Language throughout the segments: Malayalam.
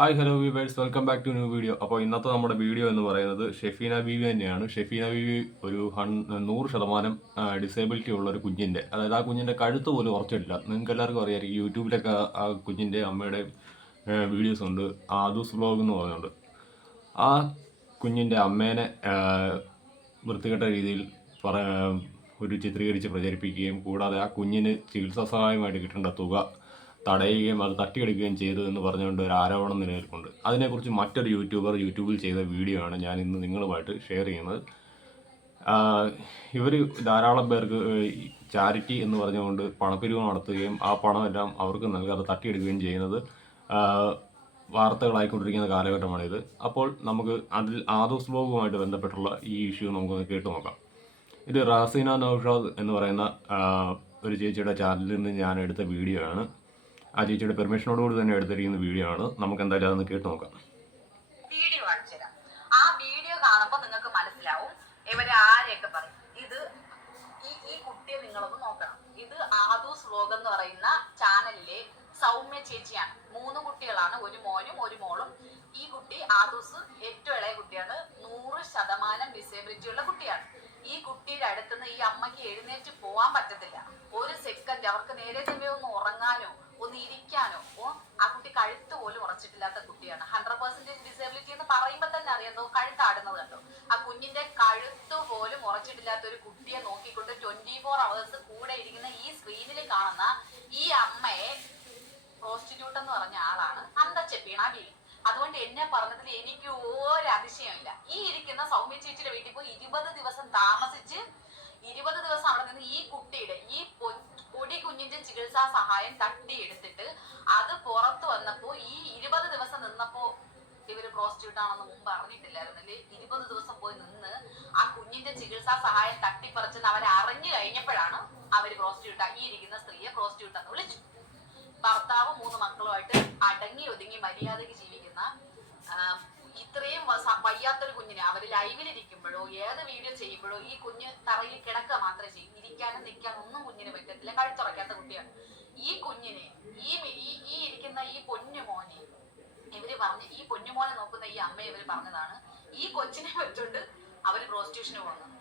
Hi hello viewers. Welcome back to new video. അപ്പോൾ ഇന്നത്തെ നമ്മുടെ വീഡിയോ എന്ന് പറയുന്നത് ഷെഫീന ബീവി തന്നെയാണ്. ഷെഫീന ബീവി ഒരു ഹൺ നൂറ് ശതമാനം ഡിസേബിലിറ്റി ഉള്ള ഒരു കുഞ്ഞിന്റെ അതായത് ആ കുഞ്ഞിന്റെ കഴുത്ത് പോലും ഉറച്ചിട്ടില്ല. നിങ്ങൾക്ക് എല്ലാവർക്കും അറിയാമായിരിക്കും യൂട്യൂബിലൊക്കെ ആ കുഞ്ഞിന്റെ അമ്മയുടെ വീഡിയോസ് ഉണ്ട്. ആദൂസ് വ്ലോഗ് എന്ന് പറയുന്നുണ്ട് ആ കുഞ്ഞിന്റെ അമ്മേനെ വൃത്തികെട്ട രീതിയിൽ പറ ഒരു ചിത്രീകരിച്ച് പ്രചരിപ്പിക്കുകയും കൂടാതെ ആ കുഞ്ഞിന് ചികിത്സാ സഹായമായിട്ട് കിട്ടേണ്ട തുക തടയുകയും അത് തട്ടിയെടുക്കുകയും ചെയ്തു എന്ന് പറഞ്ഞുകൊണ്ട് ഒരു ആരോപണം നിലനിൽപ്പുണ്ട്. അതിനെക്കുറിച്ച് മറ്റൊരു യൂട്യൂബർ യൂട്യൂബിൽ ചെയ്ത വീഡിയോ ആണ് ഞാൻ ഇന്ന് നിങ്ങളുമായിട്ട് ഷെയർ ചെയ്യുന്നത്. ഇവർ ധാരാളം പേർക്ക് ചാരിറ്റി എന്ന് പറഞ്ഞുകൊണ്ട് പണപ്പിരിവ് നടത്തുകയും ആ പണമെല്ലാം അവർക്ക് നൽകാതെ തട്ടിയെടുക്കുകയും ചെയ്യുന്നത് വാർത്തകളായിക്കൊണ്ടിരിക്കുന്ന കാലഘട്ടമാണിത്. അപ്പോൾ നമുക്ക് അതിൽ ആദോസ് ബ്ലോഗുമായിട്ട് ബന്ധപ്പെട്ടുള്ള ഈ ഇഷ്യൂ നമുക്ക് കേട്ടു നോക്കാം. ഇത് റാസീന നൌഷാദ് എന്ന് പറയുന്ന ഒരു ചേച്ചിയുടെ ചാനലിൽ നിന്ന് ഞാൻ എടുത്ത വീഡിയോ ആണ്. ആ ചേച്ചിയുടെ പെർമിഷനോടുകൂടി തന്നെ എടുത്തിരിക്കുന്ന വീഡിയോ ആണ്. നമുക്ക് എന്തായാലും അതൊന്ന് കേട്ടു നോക്കാം. വീഡിയോ കാണിച്ചു ആ വീഡിയോ കാണുമ്പോൾ നിങ്ങൾക്ക് മനസ്സിലാവും. ഇവരെ ആരെയൊക്കെ പറയും? ഇത് ഈ ഈ കുട്ടിയെ നിങ്ങളൊന്ന് നോക്കണം. ഇത് ആദൂസ് വ്ലോഗ് എന്ന് പറയുന്ന ചാനലിലെ സൗമ്യ ചേച്ചിയാണ്. മൂന്ന് കുട്ടികളാണ്. ഒരു മോനും ഒരു മോളും. ഈ കുട്ടി ആദൂസ് ഏറ്റവും ഇളയ കുട്ടിയാണ്. നൂറ് ശതമാനം ഡിസേബിലിറ്റി ഉള്ള കുട്ടിയാണ്. ഈ കുട്ടിയുടെ അടുത്തുനിന്ന് ഈ അമ്മയ്ക്ക് എഴുന്നേറ്റ് പോവാൻ പറ്റത്തില്ല. ഒരു സെക്കൻഡ് അവർക്ക് നേരെ ചെവ്വേ ഒന്ന് ഉറങ്ങാനോ ഒന്ന് ഇരിക്കാനോ ഓ ആ കുട്ടി കഴുത്ത് പോലും ഉറച്ചിട്ടില്ലാത്ത കുട്ടിയാണ് ഹൺഡ്രഡ് പെർസെന്റേജ് ഡിസേബിലിറ്റി എന്ന് പറയുമ്പോൾ തന്നെ അറിയാം കഴുത്ത് ആടുന്നത് കണ്ടോ ആ കുഞ്ഞിന്റെ കഴുത്ത് പോലും ഉറച്ചിട്ടില്ലാത്ത ഒരു കുട്ടിയെ നോക്കിക്കൊണ്ട് ട്വന്റി ഫോർ അവേഴ്സ് കൂടെ ഇരിക്കുന്ന ഈ സ്ക്രീനിൽ കാണുന്ന ഈ അമ്മയെ പ്രോസ്റ്റിറ്റ്യൂട്ട് എന്ന് പറഞ്ഞ ആളാണ് അന്തച്ചെപ്പീണ ബീവി അതുകൊണ്ട് എന്നെ പറഞ്ഞതിൽ എനിക്ക് ഒരു അതിശയമില്ല ഈ ഇരിക്കുന്ന സൗമ്യ ചേച്ചിയുടെ വീട്ടിൽ പോയി ഇരുപത് ദിവസം താമസിച്ച് ഇരുപത് ദിവസം അവിടെ നിന്ന് ഈ കുട്ടിയുടെ ഈ പൊടി കുഞ്ഞിന്റെ ചികിത്സാ സഹായം തട്ടി എടുത്തിട്ട് അത് പുറത്തു വന്നപ്പോ ഈ ഇരുപത് ദിവസം നിന്നപ്പോ ഇവർ പ്രോസ്റ്റിറ്റ്യൂട്ട് ആണെന്ന് മുമ്പ് അറിഞ്ഞിട്ടില്ലായിരുന്നല്ലേ? ഇരുപത് ദിവസം പോയി നിന്ന് ആ കുഞ്ഞിന്റെ ചികിത്സാ സഹായം തട്ടിപ്പറിച്ചെന്ന് അവർ അറിഞ്ഞു കഴിഞ്ഞപ്പോഴാണ് അവർ പ്രോസ്റ്റിറ്റ്യൂട്ട് ഈ ഇരിക്കുന്ന സ്ത്രീയെ പ്രോസ്റ്റിറ്റ്യൂട്ട് എന്ന് വിളിച്ചു. ഭർത്താവ് മൂന്ന് മക്കളുമായിട്ട് അടങ്ങി ഒതുങ്ങി മര്യാദയ്ക്ക് ജീവിക്കുന്ന ഇത്രയും വയ്യാത്തൊരു കുഞ്ഞിനെ അവർ ലൈവിലിരിക്കുമ്പോഴോ ഏത് വീഡിയോ ചെയ്യുമ്പോഴോ ഈ കുഞ്ഞ് തറയിൽ കിടക്കുക മാത്രമേ ചെയ്യും. ഇരിക്കാനും നിൽക്കാനും ഒന്നും കുഞ്ഞിന് പറ്റത്തില്ല കഴുത്തുറക്കാത്ത കുട്ടിയാണ്. ഈ കുഞ്ഞിനെ ഈ ഈ ഇരിക്കുന്ന ഈ പൊന്നു മോനെ ഇവർ പറഞ്ഞ് ഈ പൊന്നുമോനെ നോക്കുന്ന ഈ അമ്മ ഇവർ പറഞ്ഞതാണ് ഈ കൊച്ചിനെ വെച്ചോണ്ട് അവർ പ്രോസ്റ്റിറ്റ്യൂഷന് പോകുന്നത്.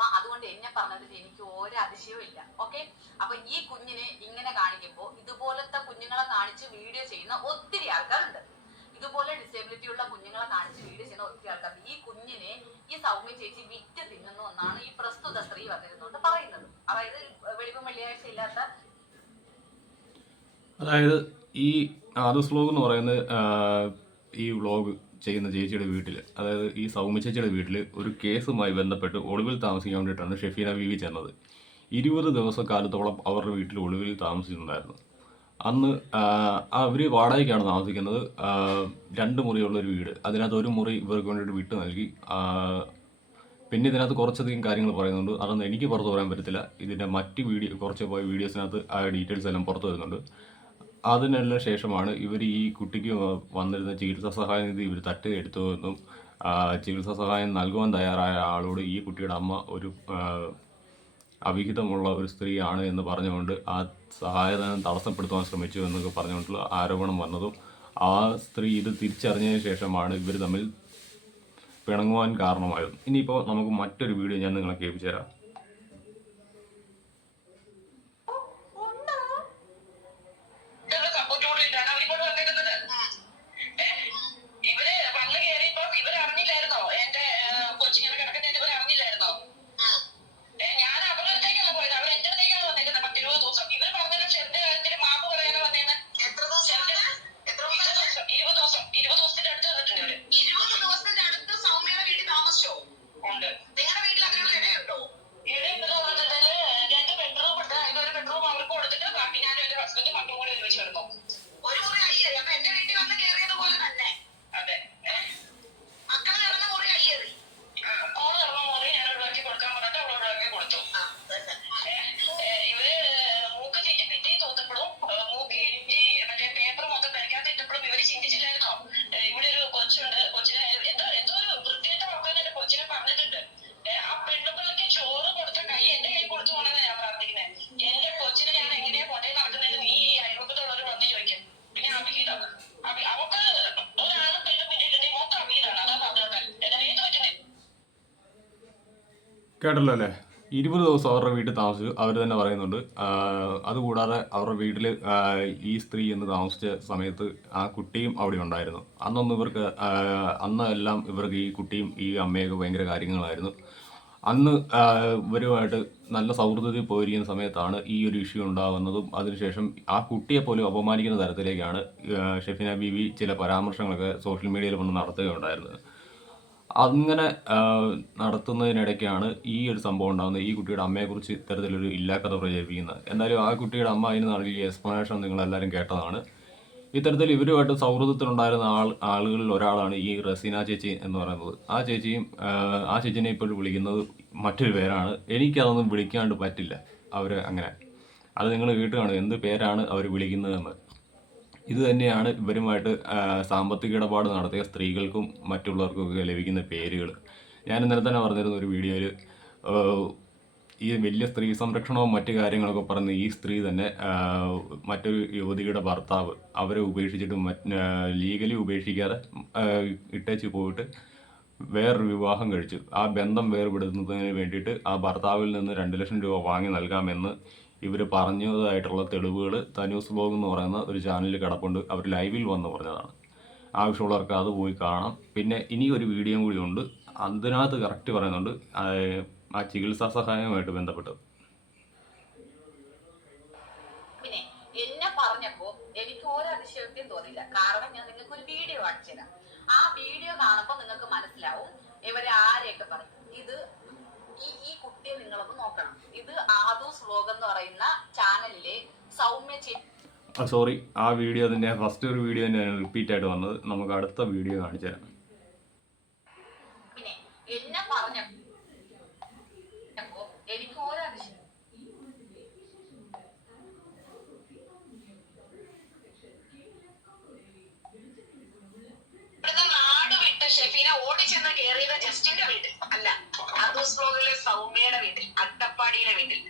അപ്പൊ അതുകൊണ്ട് എന്നെ പറഞ്ഞതിൽ എനിക്ക് ഒരു അതിശയവും ഇല്ല. ഓക്കെ അപ്പൊ ഈ കുഞ്ഞിനെ ഇങ്ങനെ കാണിക്കുമ്പോൾ ഇതുപോലത്തെ കുഞ്ഞുങ്ങളെ കാണിച്ച് വീഡിയോ ചെയ്യുന്ന ഒത്തിരി ആൾക്കാരുണ്ട്. ഇതുപോലെ ഡിസേബിലിറ്റി ഉള്ള കുഞ്ഞുങ്ങളെ കാണിച്ച് വീഡിയോ ചെയ്യുന്ന ഒത്തിരി ആൾക്കാരുണ്ട്. ഈ കുഞ്ഞിനെ ഈ സൗമ്യ ചേച്ചി വിറ്റ് തിന്നുന്നു എന്നാണ് ഈ പ്രസ്തുത സ്ത്രീ വന്നിരുന്നുകൊണ്ട് പറയുന്നത്. അതായത് വെളിപ്പം വെള്ളിയാഴ്ച ഇല്ലാത്ത അതായത് ഈ ആദ്യ ശ്ലോകം എന്ന് പറയുന്നത് ഈ വ്ലോഗ് ചെയ്യുന്ന ചേച്ചിയുടെ വീട്ടിൽ അതായത് ഈ സൗമ്യ ചേച്ചിയുടെ വീട്ടിൽ ഒരു കേസുമായി ബന്ധപ്പെട്ട് ഒളിവിൽ താമസിക്കാൻ വേണ്ടിയിട്ടാണ് ഷെഫീന ബീവി ചെന്നത്. ഇരുപത് ദിവസക്കാലത്തോളം അവരുടെ വീട്ടിൽ ഒളിവിൽ താമസിച്ചിട്ടുണ്ടായിരുന്നു. അന്ന് അവർ വാടകയ്ക്കാണ് താമസിക്കുന്നത്. രണ്ട് മുറിയുള്ള ഒരു വീട്. അതിനകത്ത് ഒരു മുറി ഇവർക്ക് വേണ്ടിയിട്ട് വിട്ടു നൽകി. പിന്നെ ഇതിനകത്ത് കുറച്ചധികം കാര്യങ്ങൾ പറയുന്നുണ്ട്. അതൊന്നും എനിക്ക് പുറത്ത് പറയാൻ പറ്റത്തില്ല. ഇതിന്റെ മറ്റ് വീഡിയോ കുറച്ച് പോയ വീഡിയോസിനകത്ത് ആ ഡീറ്റെയിൽസ് എല്ലാം പുറത്ത് വരുന്നുണ്ട്. അതിനെല്ലാം ശേഷമാണ് ഇവർ ഈ കുട്ടിക്ക് വന്നിരുന്ന ചികിത്സാ സഹായ നിധി ഇവർ തട്ടി എടുത്തുവെന്നും ചികിത്സാ സഹായം നൽകുവാൻ തയ്യാറായ ആളോട് ഈ കുട്ടിയുടെ അമ്മ ഒരു അവിഹിതമുള്ള ഒരു സ്ത്രീയാണ് എന്ന് പറഞ്ഞുകൊണ്ട് ആ സഹായധനം തടസ്സപ്പെടുത്തുവാൻ ശ്രമിച്ചു എന്നൊക്കെ പറഞ്ഞുകൊണ്ടുള്ള ആരോപണം വന്നതും ആ സ്ത്രീ ഇത് തിരിച്ചറിഞ്ഞതിന് ശേഷമാണ് ഇവർ തമ്മിൽ പിണങ്ങുവാൻ കാരണമായത്. ഇനിയിപ്പോൾ നമുക്ക് മറ്റൊരു വീഡിയോ ഞാൻ നിങ്ങളെ കേൾപ്പിച്ചു തരാം. കേട്ടല്ലോ അല്ലേ? ഇരുപത് ദിവസം അവരുടെ വീട്ടിൽ താമസിച്ചു അവർ തന്നെ പറയുന്നുണ്ട്. അതുകൂടാതെ അവരുടെ വീട്ടിൽ ഈ സ്ത്രീ എന്ന് താമസിച്ച സമയത്ത് ആ കുട്ടിയും അവിടെ ഉണ്ടായിരുന്നു. അന്നൊന്നും ഇവർക്ക് അന്ന് അന്നെല്ലാം ഇവർക്ക് ഈ കുട്ടിയും ഈ അമ്മയൊക്കെ ഭയങ്കര കാര്യങ്ങളായിരുന്നു. അന്ന് ഇവരുമായിട്ട് നല്ല സൗഹൃദത്തിൽ പോയിരിക്കുന്ന സമയത്താണ് ഈ ഒരു ഇഷ്യൂ ഉണ്ടാകുന്നതും അതിനുശേഷം ആ കുട്ടിയെ പോലും അപമാനിക്കുന്ന തരത്തിലേക്കാണ് ഷെഫിന ബീവി ചില പരാമർശങ്ങളൊക്കെ സോഷ്യൽ മീഡിയയിൽ കൊണ്ട് നടത്തുകയുണ്ടായിരുന്നത്. അങ്ങനെ നടത്തുന്നതിനിടയ്ക്കാണ് ഈ ഒരു സംഭവം ഉണ്ടാകുന്നത്. ഈ കുട്ടിയുടെ അമ്മയെക്കുറിച്ച് ഇത്തരത്തിലൊരു ഇല്ലാക്കഥ പ്രചരിപ്പിക്കുന്നത്. എന്തായാലും ആ കുട്ടിയുടെ അമ്മ അതിന് നൽകിയ എക്സ്പ്ലനേഷൻ നിങ്ങളെല്ലാവരും കേട്ടതാണ്. ഇത്തരത്തിൽ ഇവരുമായിട്ട് സൗഹൃദത്തിലുണ്ടായിരുന്ന ആൾ ആളുകളിൽ ഒരാളാണ് ഈ റസീന ചേച്ചി എന്ന് പറയുന്നത്. ആ ചേച്ചിയും ആ ചേച്ചിനെ ഇപ്പോൾ വിളിക്കുന്നത് മറ്റൊരു പേരാണ്. എനിക്കതൊന്നും വിളിക്കാണ്ട് പറ്റില്ല അവർ അങ്ങനെ. അത് നിങ്ങൾ കേട്ടുകയാണ് എന്ത് പേരാണ് അവർ വിളിക്കുന്നതെന്ന്. ഇത് തന്നെയാണ് ഇവരുമായിട്ട് സാമ്പത്തിക ഇടപാട് നടത്തിയ സ്ത്രീകൾക്കും മറ്റുള്ളവർക്കൊക്കെ ലഭിക്കുന്ന പേരുകൾ ഞാൻ ഇന്നലെ തന്നെ പറഞ്ഞിരുന്ന ഒരു വീഡിയോയിൽ ഈ വലിയ സ്ത്രീ സംരക്ഷണവും മറ്റു കാര്യങ്ങളൊക്കെ പറഞ്ഞ് ഈ സ്ത്രീ തന്നെ മറ്റൊരു യുവതിയുടെ ഭർത്താവ് അവരെ ഉപേക്ഷിച്ചിട്ട് ലീഗലി ഉപേക്ഷിക്കാതെ ഇട്ടേച്ച് പോയിട്ട് വേറൊരു വിവാഹം കഴിച്ചു. ആ ബന്ധം വേർപെടുത്തുന്നതിന് വേണ്ടിയിട്ട് ആ ഭർത്താവിൽ നിന്ന് രണ്ട് ലക്ഷം രൂപ വാങ്ങി നൽകാമെന്ന് ഇവർ പറഞ്ഞതായിട്ടുള്ള തെളിവുകൾ തനൂസ് ബ്ലോഗ് എന്ന് പറയുന്ന ഒരു ചാനലിൽ കിടപ്പുണ്ട്. അവർ ലൈവിൽ വന്ന് പറഞ്ഞതാണ്. ആവശ്യമുള്ളവർക്ക് അത് പോയി കാണാം. പിന്നെ ഇനി ഒരു വീഡിയോ കൂടി ഉണ്ട്. അതിനകത്ത് കറക്റ്റ് പറയുന്നുണ്ട് ആ, ചികിത്സാ സഹായവുമായിട്ട് ബന്ധപ്പെട്ട്. പിന്നെ എന്നെ പറഞ്ഞപ്പോ എനിക്ക് ഒരു അതിശയോക്തിയും തോന്നില്ല കാരണം ഞാൻ നിങ്ങൾക്ക് ഒരു വീഡിയോ കാണിച്ചു തരാം ആ വീഡിയോ കാണുമ്പോൾ നിങ്ങൾക്ക് മനസ്സിലാവും ഇവരെ ആരെയൊക്കെ പറയും ഇത് കുട്ടിയെ നിങ്ങളൊന്ന് നോക്കണം. ഇത് ആദൂസ് വ്ലോഗ് എന്ന് പറയുന്ന ചാനലിലെ സൗമ്യ സോറി ആ വീഡിയോ തന്നെ ഫസ്റ്റ് ഒരു വീഡിയോ തന്നെയാണ് റിപ്പീറ്റ് ആയിട്ട് വന്നത്. നമുക്ക് അടുത്ത വീഡിയോ കാണിച്ചു തരാം. പിന്നെ എന്നെ പറഞ്ഞപ്പോ എനിക്ക് ഒരു അതിശയം ഇവിടുന്ന് നാട് വിട്ട് ഷെഫീന ഓടിച്ചെന്ന് കയറിയത് ജസ്റ്റിന്റെ വീട്ടിൽ അല്ല അദൂസ് ബ്ലോഗിലെ സൗമ്യയുടെ വീട്ടിൽ അട്ടപ്പാടിയിലെ വീട്ടിൽ.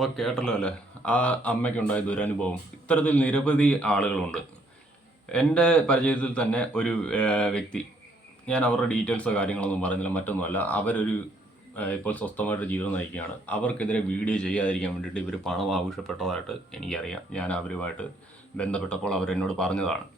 അപ്പോൾ കേട്ടല്ലോ അല്ലേ? ആ അമ്മയ്ക്കുണ്ടായ ദുരനുഭവം. ഇത്തരത്തിൽ നിരവധി ആളുകളുണ്ട്. എന്റെ പരിചയത്തിൽ തന്നെ ഒരു വ്യക്തി ഞാൻ അവരുടെ ഡീറ്റെയിൽസോ കാര്യങ്ങളൊന്നും പറഞ്ഞില്ല മറ്റൊന്നുമല്ല അവരൊരു ഇപ്പോൾ സ്വസ്ഥമായിട്ട് ജീവിതം നയിക്കുകയാണ്. അവർക്കെതിരെ വീഡിയോ ചെയ്യാതിരിക്കാൻ വേണ്ടിയിട്ട് ഇവർ പണം ആവശ്യപ്പെട്ടതായിട്ട് എനിക്കറിയാം. ഞാൻ അവരുമായിട്ട് ബന്ധപ്പെട്ടപ്പോൾ അവരെന്നോട് പറഞ്ഞതാണ്.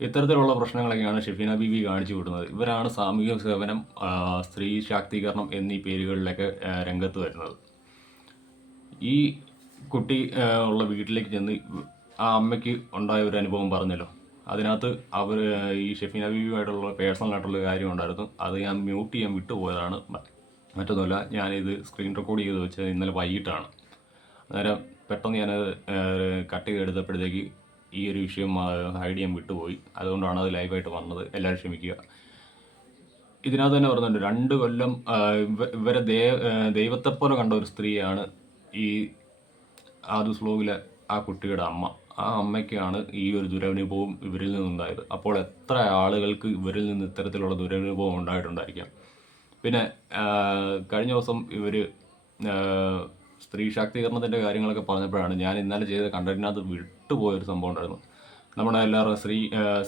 ഇത്തരത്തിലുള്ള പ്രശ്നങ്ങളൊക്കെയാണ് ഷെഫീന ബീവി കാണിച്ചു വിടുന്നത്. ഇവരാണ് സാമൂഹിക സേവനം സ്ത്രീ ശാക്തീകരണം എന്നീ പേരുകളിലൊക്കെ രംഗത്ത് വരുന്നത്. ഈ കുട്ടി ഉള്ള വീട്ടിലേക്ക് ചെന്ന് ആ അമ്മയ്ക്ക് ഉണ്ടായ ഒരു അനുഭവം പറഞ്ഞല്ലോ. അതിനകത്ത് അവർ ഈ ഷെഫീന ബീവിയുമായിട്ടുള്ള പേഴ്സണൽ ആയിട്ടുള്ള കാര്യം ഉണ്ടായിരുന്നു. അത് ഞാൻ മ്യൂട്ട് ചെയ്യാൻ വിട്ടുപോയതാണ്. മറ്റൊന്നുമല്ല ഞാനിത് സ്ക്രീൻ റെക്കോർഡ് ചെയ്ത് വെച്ചത് ഇന്നലെ വൈകിട്ടാണ്. അന്നേരം പെട്ടെന്ന് ഞാനത് കട്ട് ചെയ്തെടുത്തപ്പോഴത്തേക്ക് ഈ ഒരു വിഷയം ഹൈഡ് ചെയ്യാൻ വിട്ടുപോയി. അതുകൊണ്ടാണ് അത് ലൈവായിട്ട് വന്നത്. എല്ലാവരും ക്ഷമിക്കുക. ഇതിനകത്ത് തന്നെ പറഞ്ഞിട്ടുണ്ട് രണ്ട് കൊല്ലം ഇവരെ ദൈവത്തെപ്പോലെ കണ്ട ഒരു സ്ത്രീയാണ് ഈ ആദ്യ സ്ലോകിലെ ആ കുട്ടിയുടെ അമ്മ. ആ അമ്മയ്ക്കാണ് ഈ ഒരു ദുരനുഭവം ഇവരിൽ നിന്നുണ്ടായത്. അപ്പോൾ എത്ര ആളുകൾക്ക് ഇവരിൽ നിന്ന് ഇത്തരത്തിലുള്ള ദുരനുഭവം ഉണ്ടായിട്ടുണ്ടായിരിക്കാം? പിന്നെ കഴിഞ്ഞ ദിവസം ഇവർ സ്ത്രീ ശാക്തീകരണത്തിന്റെ കാര്യങ്ങളൊക്കെ പറഞ്ഞപ്പോഴാണ് ഞാൻ ഇന്നലെ ചെയ്ത കണ്ടന്റിനകത്ത് വിട്ടുപോയൊരു സംഭവം ഉണ്ടായിരുന്നു. നമ്മുടെ എല്ലാവരും ശ്രീ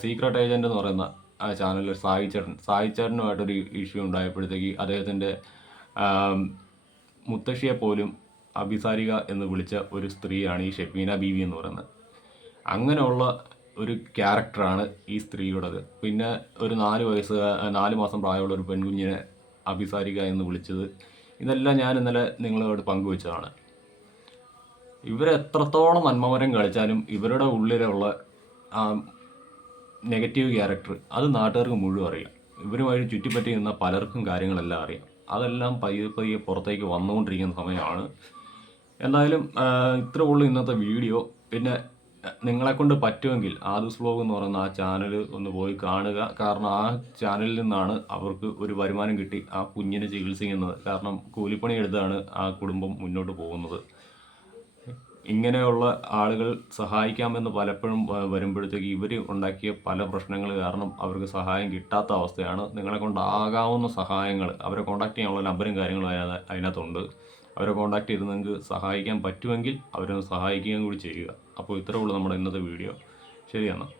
സീക്രട്ട് ഏജന്റ് എന്ന് പറയുന്ന ആ ചാനലിൽ സായി ചേട്ടനുമായിട്ടൊരു ഇഷ്യൂ ഉണ്ടായപ്പോഴത്തേക്ക് അദ്ദേഹത്തിന്റെ മുത്തശ്ശിയെ പോലും അഭിസാരിക എന്ന് വിളിച്ച ഒരു സ്ത്രീയാണ് ഈ ഷെഫീന ബീവി എന്ന് പറയുന്നത്. അങ്ങനെയുള്ള ഒരു ക്യാരക്ടറാണ് ഈ സ്ത്രീയുടേത്. പിന്നെ ഒരു നാല് വയസ്സ് നാല് മാസം പ്രായമുള്ള ഒരു പെൺകുഞ്ഞിനെ അഭിസാരിക എന്ന് വിളിച്ചത് ഇതെല്ലാം ഞാൻ ഇന്നലെ നിങ്ങളോട് പങ്കുവെച്ചതാണ്. ഇവരെത്രത്തോളം നന്മമരം കളിച്ചാലും ഇവരുടെ ഉള്ളിലുള്ള ആ നെഗറ്റീവ് ക്യാരക്ടർ അത് നാട്ടുകാർക്ക് മുഴുവൻ അറിയാം. ഇവരുമായി ചുറ്റിപ്പറ്റി നിന്ന പലർക്കും കാര്യങ്ങളെല്ലാം അറിയാം. അതെല്ലാം പയ്യെ പയ്യെ പുറത്തേക്ക് വന്നുകൊണ്ടിരിക്കുന്ന സമയമാണ് എന്തായാലും ഇത്ര ഉള്ളൂ ഇന്നത്തെ വീഡിയോ. പിന്നെ നിങ്ങളെ കൊണ്ട് പറ്റുമെങ്കിൽ ആദൂസ് വ്ലോഗ് എന്ന് പറയുന്ന ആ ചാനൽ ഒന്ന് പോയി കാണുക. കാരണം ആ ചാനലിൽ നിന്നാണ് അവർക്ക് ഒരു വരുമാനം കിട്ടി ആ കുഞ്ഞിനെ ചികിത്സിക്കുന്നത്. കാരണം കൂലിപ്പണി എടുത്താണ് ആ കുടുംബം മുന്നോട്ട് പോകുന്നത്. ഇങ്ങനെയുള്ള ആളുകൾ സഹായിക്കാമെന്ന് പലപ്പോഴും വരുമ്പോഴത്തേക്ക് ഇവർ ഉണ്ടാക്കിയ പല പ്രശ്നങ്ങൾ കാരണം അവർക്ക് സഹായം കിട്ടാത്ത അവസ്ഥയാണ്. നിങ്ങളെ കൊണ്ടാകാവുന്ന സഹായങ്ങൾ അവരെ കോൺടാക്ട് ചെയ്യാനുള്ള നമ്പറും കാര്യങ്ങളും അതിനകത്തുണ്ട്. അവരെ കോൺടാക്ട് ചെയ്ത് നിങ്ങൾക്ക് സഹായിക്കാൻ പറ്റുമെങ്കിൽ അവരെ സഹായിക്കുകയും കൂടി ചെയ്യുക. അപ്പോൾ ഇത്രയേ ഉള്ളൂ നമ്മുടെ ഇന്നത്തെ വീഡിയോ ശരിയെന്നാൽ